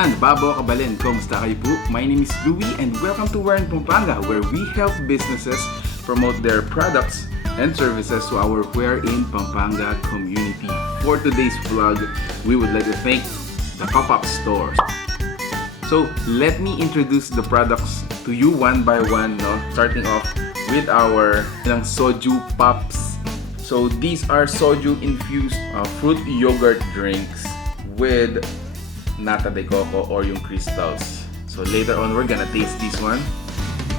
Babo kabalin, kumusta kayo po? My name is Louie and welcome to We're in Pampanga, where we help businesses promote their products and services to our We're in Pampanga community. For today's vlog, we would like to thank the pop-up stores. So let me introduce the products to you one by one, no? Starting off with our Soju Pops. So these are Soju infused fruit yogurt drinks with nata de coco or yung crystals. So later on, we're gonna taste this one.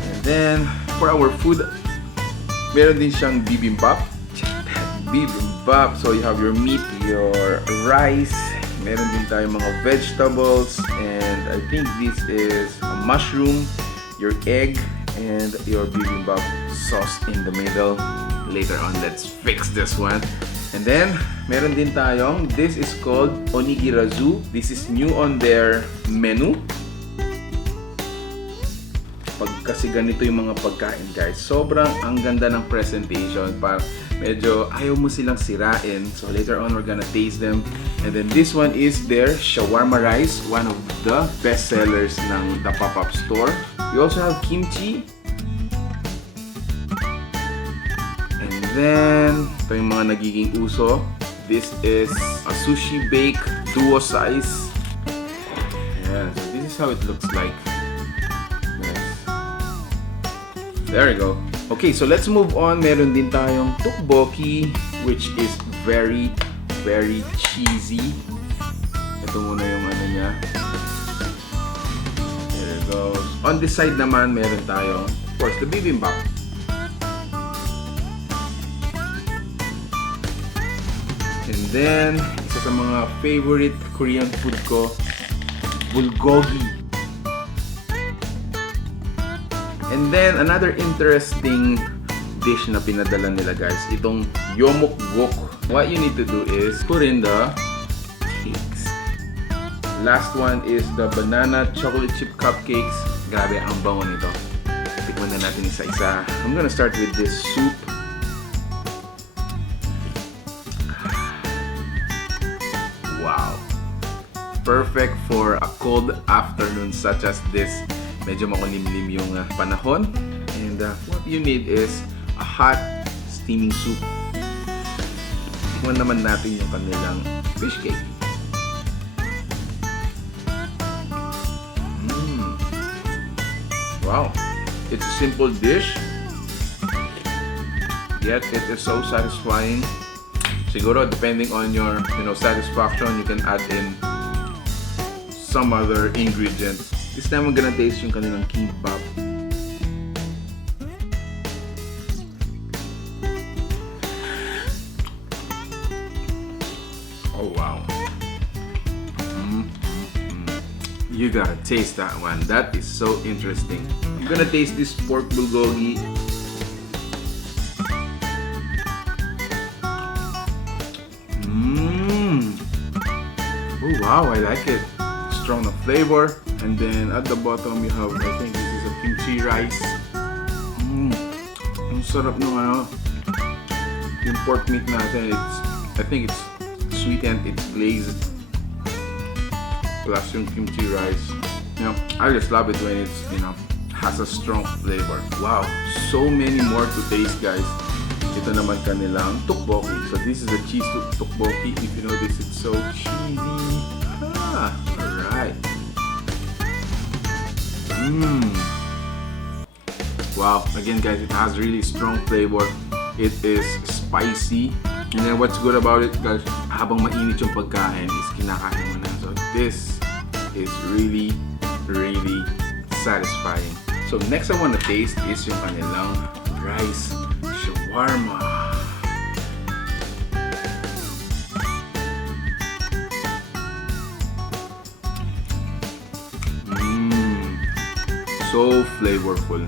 And then, for our food, meron din siyang bibimbap. Bibimbap. So you have your meat, your rice, meron din tayong mga vegetables, and I think this is a mushroom, your egg, and your bibimbap sauce in the middle. Later on, let's fix this one. And then, meron din tayong, this is called onigirazu. This is new on their menu. Pag kasi ganito yung mga pagkain, guys, sobrang ang ganda ng presentation. Parang medyo ayaw mo silang sirain. So later on, we're gonna taste them. And then this one is their shawarma rice, one of the best sellers ng the pop-up store. We also have kimchi. Then, ito yung mga nagiging uso. This is a sushi bake duo size. Ayan, so this is how it looks like. Yes. There we go. Okay, so let's move on. Meron din tayong tteokbokki, which is very, very cheesy. Ito muna yung ano niya. There it goes. On this side naman, meron tayong, of course, the bibimbap. And then, isa sa mga favorite Korean food ko, bulgogi. And then, another interesting dish na pinadala nila, guys, itong yomokgok. What you need to do is put in the cakes. Last one is the banana chocolate chip cupcakes. Grabe, ang bango nito. Tikman na natin isa-isa. I'm gonna start with this soup. Wow! Perfect for a cold afternoon such as this. Medyo makulimlim yung panahon. And what you need is a hot steaming soup. Tikman naman natin yung kanilang fish cake. Wow! It's a simple dish, yet it is so satisfying. Siguro, depending on your, satisfaction, you can add in some other ingredients. This time, I'm gonna taste yung kanilang kimbap. Oh, wow. You gotta taste that one. That is so interesting. I'm gonna taste this pork bulgogi. Oh wow, I like it. Strong of flavor. And then at the bottom you have, I think this is a kimchi rice. Ang sarap ng yung pork meat natin. I think it's sweetened, it's glazed. Plus yung kimchi rice. I just love it when it's, has a strong flavor. Wow, so many more to taste, guys. Ito naman kanilang tteokbokki. So this is the cheese tteokbokki. If you notice, it's so cheesy. Alright. Wow, again, guys, it has really strong flavor. It is spicy. And then what's good about it, guys, habang mainit yung pagkain is kinakain mo na. So this is really, really satisfying. So next I want to taste is yung kanilang rice shawarma. So flavorful.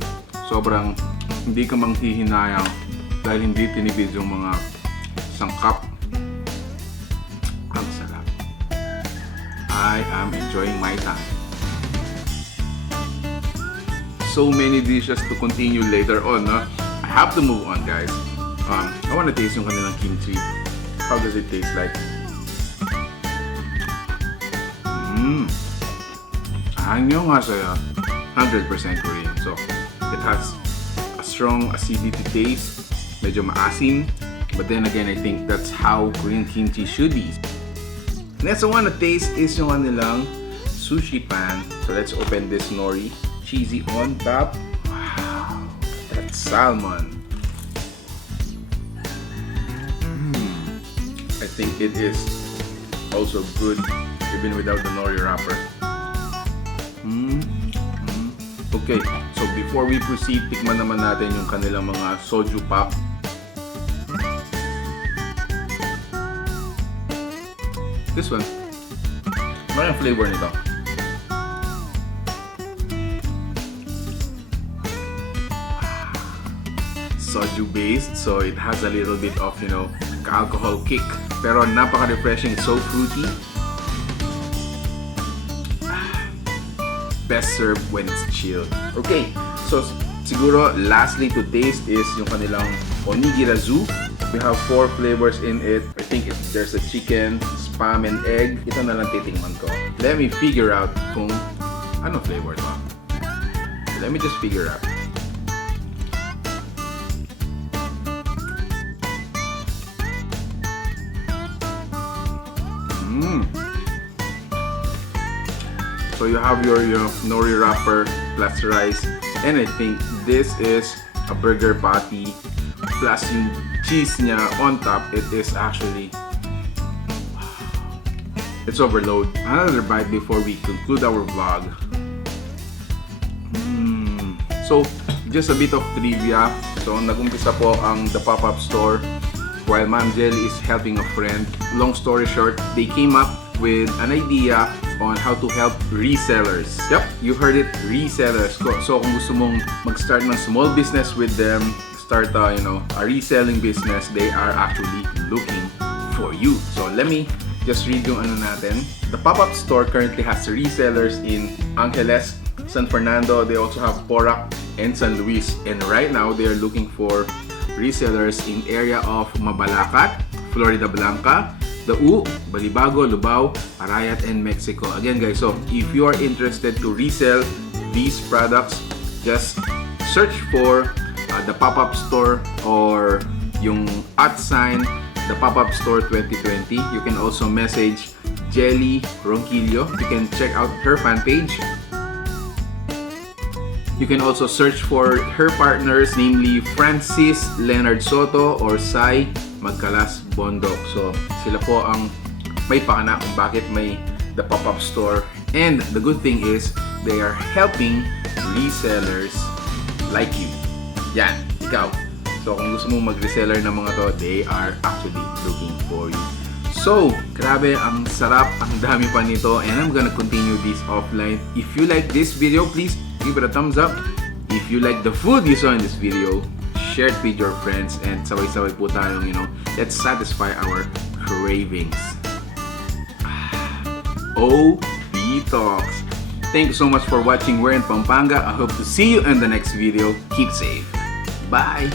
Sobrang hindi ka manghihinayang dahil hindi tinipid yung mga sangkap. Ang sarap. I am enjoying my time. So many dishes to continue later on, no? I have to move on, guys. I want to taste yung kanilang kimchi. How does it taste like? Hanyo nga saya, 100% Korean. So, it has a strong acidity taste, medyo maasim. But then again, I think that's how Korean kimchi should be. Next I want to taste is yung kanilang sushi pan. So let's open this nori. Cheesy on top. Wow, that's salmon. I think it is also good even without the nori wrapper. Okay, so before we proceed, tikman naman natin yung kanilang mga soju pop. This one, ano yung flavor nito? Soju based, so it has a little bit of, you know, alcohol kick. Pero napaka-refreshing, so fruity. Best served when it's chilled. Okay, so siguro lastly to taste is yung kanilang onigirazu. We have 4 flavors in it. I think there's a chicken, spam, and egg. Ito na lang titingnan ko. Let me figure out kung ano flavor to. Let me just figure out. So you have your nori wrapper plus rice, and I think this is a burger patty plus yung cheese niya on top. It is actually, it's overload. Another bite before we conclude our vlog. So just a bit of trivia. So nag-umpisa po ang The Pop-Up Store while Ma'am Jelly is helping a friend. Long story short, they came up with an idea on how to help resellers. Yep, you heard it, resellers. So kung gusto mong mag-start ng small business with them, start a reselling business, they are actually looking for you. So let me just read yung ano natin. The Pop-Up Store currently has resellers in Angeles, San Fernando. They also have Porac and San Luis. And right now, they are looking for resellers in area of Mabalacat, Florida Blanca, Dau, Balibago, Lubao, Arayat, and Mexico. Again guys, so if you are interested to resell these products, just search for the Pop-Up Store or yung @ the Pop-Up Store 2020. You can also message Jelly Ronquillo. You can check out her fan page. You can also search for her partners, namely Francis Leonard Soto or Sai Magkalas Bondok. So sila po ang may pakana kung bakit may the Pop-Up Store. And the good thing is they are helping resellers like you. Yan, ikaw. So kung gusto mong mag-reseller ng mga to, they are actually looking for you. So, grabe, ang sarap, ang dami pa nito, and I'm gonna continue this offline. If you like this video, please give it a thumbs up. If you like the food you saw in this video, share it with your friends, and sabay-sabay po tayong, let's satisfy our cravings. OB Talks. Thank you so much for watching. We're in Pampanga. I hope to see you in the next video. Keep safe. Bye!